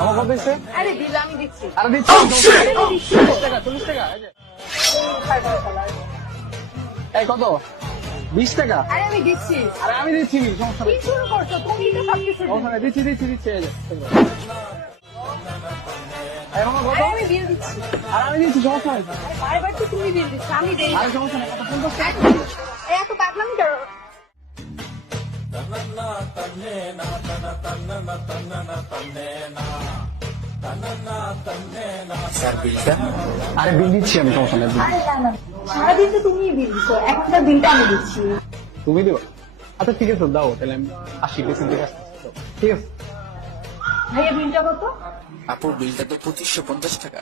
আমার কত দিচ্ছে? আরে বিল আমি দিচ্ছি। আরে দিচ্ছি 40 টাকা 40 টাকা। এই কত? 20 টাকা। আরে আমি দিচ্ছি। আরে আমি দিচ্ছি, সমস্যা কি নেই। শুরু করছো? তুমি তো সবকিছু সমস্যা নেই, দিচ্ছি এই যে। এই মামা কত? আরে আমি বিল দিচ্ছি। আর আমি দিচ্ছি, সমস্যা নেই। বারবার তো তুমি বিল দিচ্ছ, আমি দেই না। আরে সমস্যা নেই, কত 50 টাকা। এই এত পাগলামি করো। স্যার বিলটা? আরে বিল দিচ্ছি আমি, সমস্যা নেই। আরে না না, সারাদিন তো তুমিই বিল দিচ্ছ, এখনকার বিলটা আমি দিচ্ছি। তুমি দিবা? আচ্ছা ঠিক আছে, দাও তাহলে আমি 80% থেকে আসতেছি। ঠিক আছে। ভাইয়া বিলটা কত? আপুর বিলটা তো 2550 টাকা।